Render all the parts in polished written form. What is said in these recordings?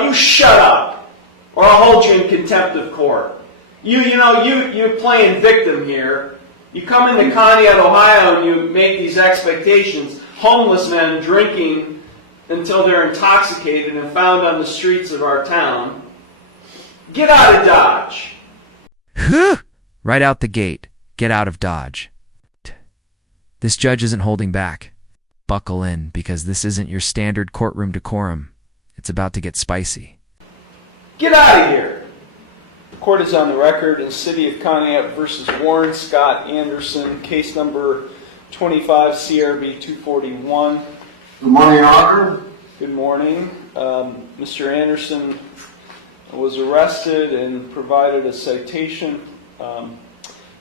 You shut up, or I'll hold you in contempt of court. You're playing victim here. You come into Conneaut, Ohio, and you make these expectations. Homeless men drinking until they're intoxicated and found on the streets of our town. Get out of Dodge. Right out the gate. Get out of Dodge. This judge isn't holding back. Buckle in, because this isn't your standard courtroom decorum. It's about to get spicy. Get out of here. The court is on the record in City of Conneaut versus Warren Scott Anderson, case number 25 CRB 241. Good morning, Your Honor. Good morning. Mr. Anderson was arrested and provided a citation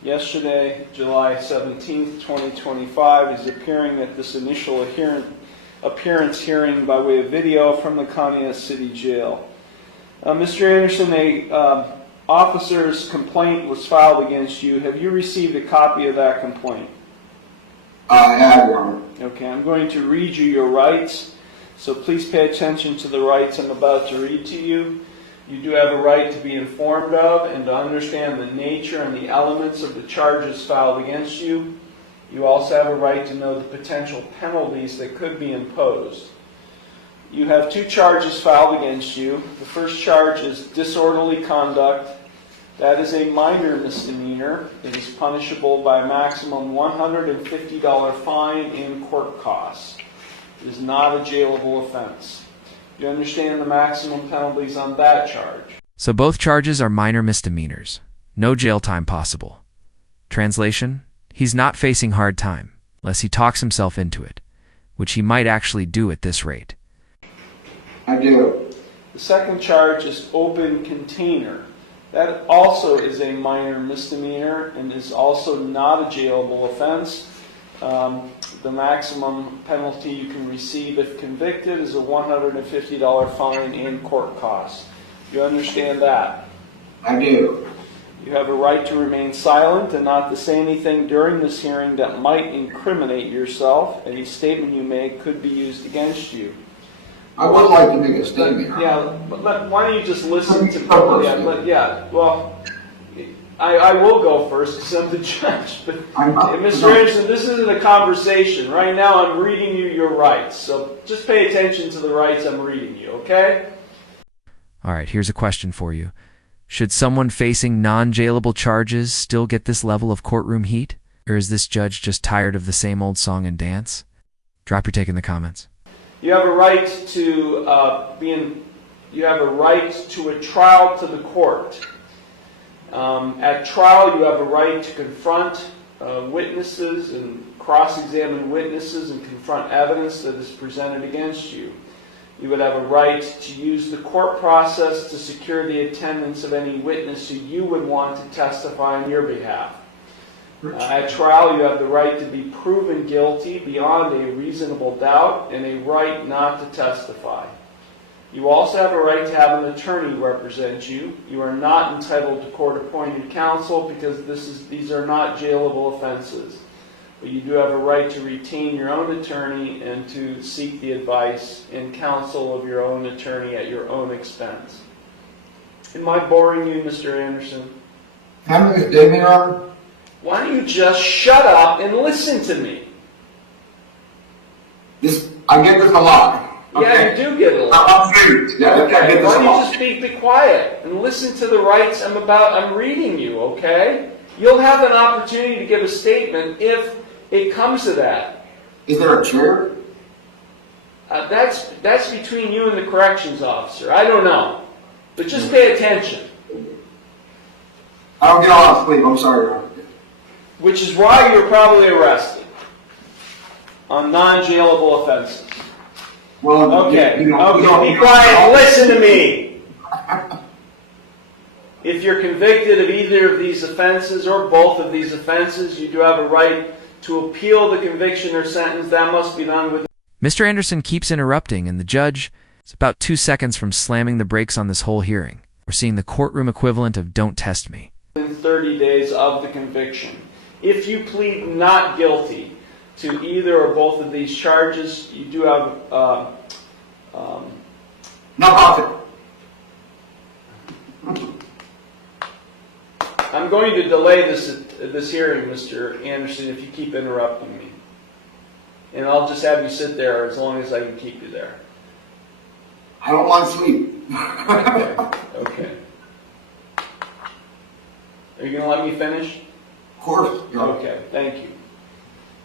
yesterday, July 17th, 2025. He's appearing at this initial appearance hearing by way of video from the Conneaut City Jail. Mr. Anderson, a officer's complaint was filed against you. Have you received a copy of that complaint? I have, Your Honor. Okay, I'm going to read you your rights, so please pay attention to the rights I'm about to read to you. You do have a right to be informed of and to understand the nature and the elements of the charges filed against you. You also have a right to know the potential penalties that could be imposed. You have two charges filed against you. The first charge is disorderly conduct. That is a minor misdemeanor. It is punishable by a maximum $150 fine and court costs. It is not a jailable offense. You understand the maximum penalties on that charge? So both charges are minor misdemeanors. No jail time possible. Translation? He's not facing hard time, unless he talks himself into it, which he might actually do at this rate. I do. The second charge is open container. That also is a minor misdemeanor and is also not a jailable offense. The maximum penalty you can receive if convicted is a $150 fine and court costs. You understand that? I do. You have a right to remain silent and not to say anything during this hearing that might incriminate yourself. Any statement you make could be used against you. I would like to make a statement. Yeah, but why don't you just listen to me? I will go first because I'm the judge. But Mr. Anderson, this isn't a conversation. Right now I'm reading you your rights. So just pay attention to the rights I'm reading you, okay? All right, here's a question for you. Should someone facing non-jailable charges still get this level of courtroom heat? Or is this judge just tired of the same old song and dance? Drop your take in the comments. You have a right to you have a right to a trial to the court. At trial, you have a right to confront witnesses and cross-examine witnesses and confront evidence that is presented against you. You would have a right to use the court process to secure the attendance of any witness who you would want to testify on your behalf. At trial, you have the right to be proven guilty beyond a reasonable doubt and a right not to testify. You also have a right to have an attorney represent you. You are not entitled to court-appointed counsel because these are not jailable offenses. But you do have a right to retain your own attorney and to seek the advice and counsel of your own attorney at your own expense. Am I boring you, Mr. Anderson? Can I make a statement, Your Honor? Why don't you just shut up and listen to me? I get this a lot. Okay? Yeah, you do get it a lot. I'm serious. Yeah, I get this Why a don't you lot. just be quiet and listen to the rights I'm reading you, okay? You'll have an opportunity to give a statement if it comes to that. Is there a chair? That's between you and the corrections officer. I don't know. But just pay attention. I don't get a lot of sleep. I'm sorry, Your Honor. Which is why you're probably arrested on non-jailable offenses. Well, Okay, you don't be quiet, listen to me. If you're convicted of either of these offenses or both of these offenses, you do have a right to appeal the conviction or sentence. That must be done with... Mr. Anderson keeps interrupting, and the judge is about 2 seconds from slamming the brakes on this whole hearing. We're seeing the courtroom equivalent of "don't test me." ...in 30 days of the conviction. If you plead not guilty to either or both of these charges, you do have No, I'm going to delay this hearing, Mr. Anderson, if you keep interrupting me. And I'll just have you sit there as long as I can keep you there. I don't want to sleep. Okay. Are you going to let me finish? Of course, Your Honor. Okay, thank you.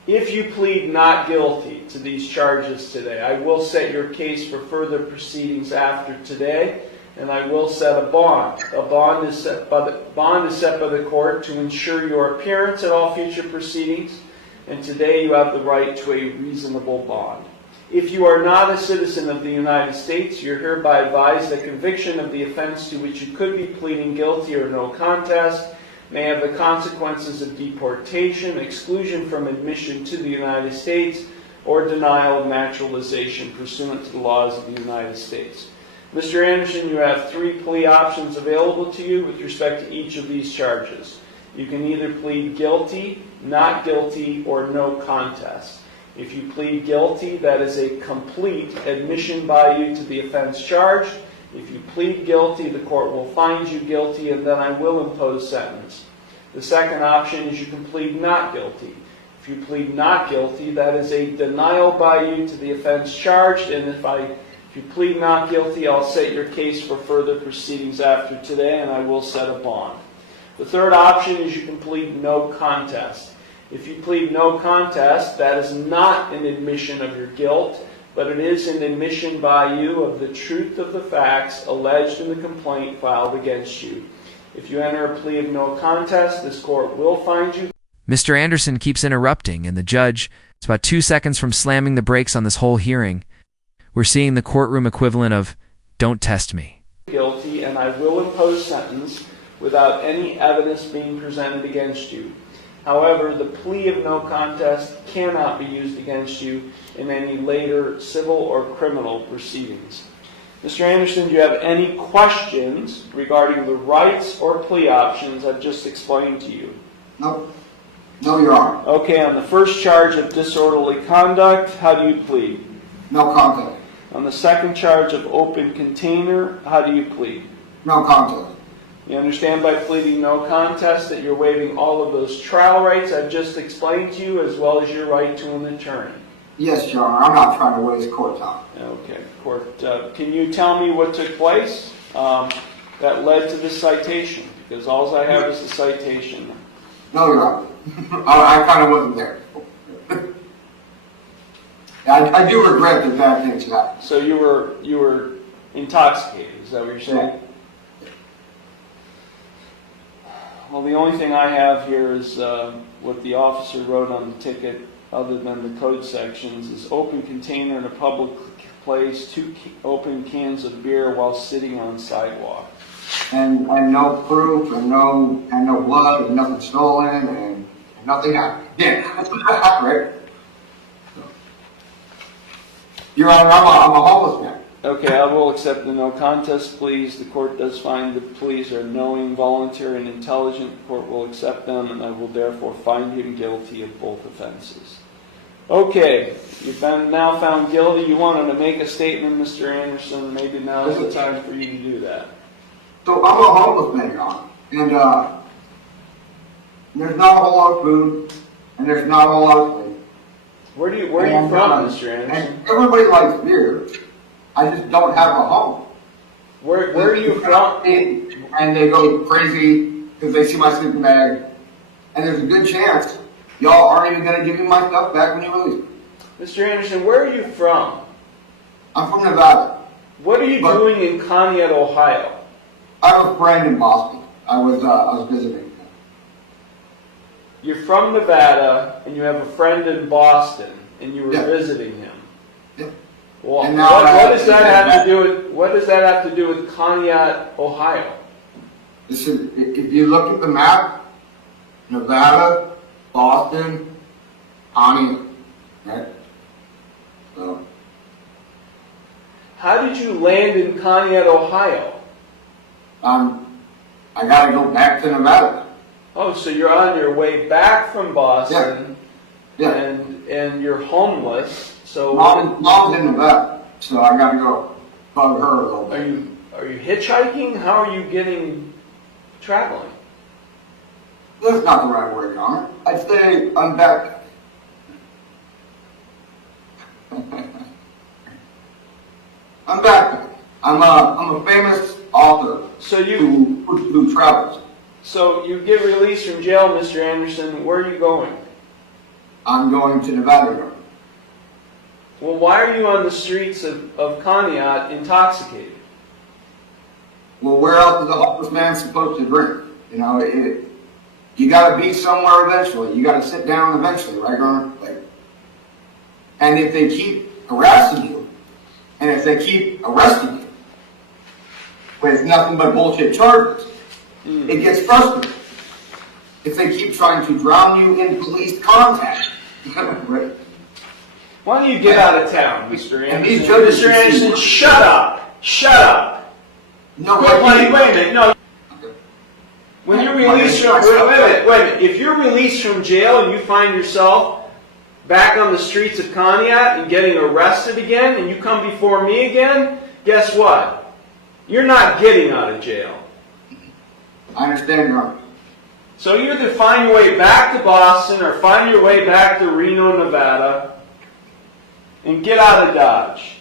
If you plead not guilty to these charges today, I will set your case for further proceedings after today, and I will set a bond. A bond is set by the court to ensure your appearance at all future proceedings, and today you have the right to a reasonable bond. If you are not a citizen of the United States, you're hereby advised that conviction of the offense to which you could be pleading guilty or no contest may have the consequences of deportation, exclusion from admission to the United States, or denial of naturalization pursuant to the laws of the United States. Mr. Anderson, you have 3 plea options available to you with respect to each of these charges. You can either plead guilty, not guilty, or no contest. If you plead guilty, that is a complete admission by you to the offense charged. If you plead guilty, the court will find you guilty, and then I will impose sentence. The second option is you can plead not guilty. If you plead not guilty, that is a denial by you to the offense charged, and if you plead not guilty, I'll set your case for further proceedings after today, and I will set a bond. The third option is you can plead no contest. If you plead no contest, that is not an admission of your guilt, but it is an admission by you of the truth of the facts alleged in the complaint filed against you. If you enter a plea of no contest, this court will find you. Mr. Anderson keeps interrupting, and the judge is about 2 seconds from slamming the brakes on this whole hearing. We're seeing the courtroom equivalent of, "Don't test me." Guilty, and I will impose sentence without any evidence being presented against you. However, the plea of no contest cannot be used against you in any later civil or criminal proceedings. Mr. Anderson, do you have any questions regarding the rights or plea options I've just explained to you? No. No, Your Honor. Okay, on the first charge of disorderly conduct, how do you plead? No contest. On the second charge of open container, how do you plead? No contest. You understand by pleading no contest that you're waiving all of those trial rights I've just explained to you, as well as your right to an attorney. Yes, Your Honor. I'm not trying to waste court time. Okay, court. Can you tell me what took place that led to this citation? Because all I have is a citation. No, Your Honor. I kind of wasn't there. I do regret that bad things happened. So you were intoxicated. Is that what you're saying? Yeah. Well, the only thing I have here is what the officer wrote on the ticket, other than the code sections, is open container in a public place, 2 open cans of beer while sitting on sidewalk. And no proof, and no blood, and nothing stolen, and nothing happened. Yeah, right. Your Honor, I'm a homeless man. Okay, I will accept the no contest pleas. The court does find the pleas are knowing, voluntary, and intelligent. The court will accept them, and I will therefore find him guilty of both offenses. Okay, you've been now found guilty. You wanted to make a statement, Mr. Anderson. Maybe now is the time for you to do that. So I'm a homeless man, Your Honor, and there's not a whole lot of food, and there's not a whole lot of sleep. Where are you from, Mr. Anderson? And everybody likes beer. I just don't have a home. Where are you from? And they go crazy because they see my sleeping bag, and there's a good chance y'all aren't even going to give me my stuff back when you release me. Mr. Anderson, where are you from? I'm from Nevada. What are you doing in Conneaut, Ohio? I have a friend in Boston. I was visiting. You're from Nevada, and you have a friend in Boston, and you were Yeah. visiting him. Yeah. Well, And now what does that have to do with Conneaut, Ohio? Listen, if you look at the map, Nevada, Boston, Conneaut, right? So, How did you land in Conneaut, Ohio? I got to go back to Nevada. Oh, so you're on your way back from Boston, Yeah. and you're homeless. So Mom's in Nevada, so I got to go bug her a little bit. are you hitchhiking? How are you traveling? That's not the right word, Your Honor. I'd say I'm back. I'm back. I'm a famous author So who travels. So you get released from jail, Mr. Anderson. Where are you going? I'm going to Nevada, Your Honor. Well, why are you on the streets of Conneaut intoxicated? Well, where else is a homeless man supposed to drink? You know, you got to be somewhere eventually. You got to sit down eventually, right, Your Honor? And if they keep harassing you, and if they keep arresting you with nothing but bullshit charges, it gets frustrating. If they keep trying to drown you in police contact, right? Why don't you get out of town, Mr. And these Anderson? judges Mr. Anderson, shut up! Shut up! No, Wait a minute, no. When you're released from, wait a minute. If you're released from jail and you find yourself back on the streets of Conneaut and getting arrested again, and you come before me again, guess what? You're not getting out of jail. I understand, Your Honor. So you either find your way back to Boston or find your way back to Reno, Nevada, and get out of Dodge.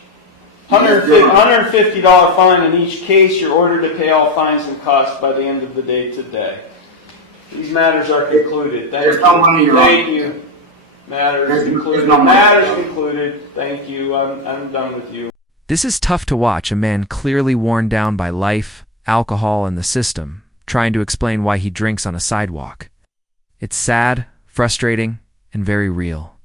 $150 fine in each case. You're ordered to pay all fines and costs by the end of the day today. These matters are concluded. Thank There's you. no money, Your Thank Honor. you. Matters There's concluded. no money. Matters concluded. Thank you. I'm done with you. This is tough to watch, a man clearly worn down by life, alcohol, and the system, trying to explain why he drinks on a sidewalk. It's sad, frustrating, and very real.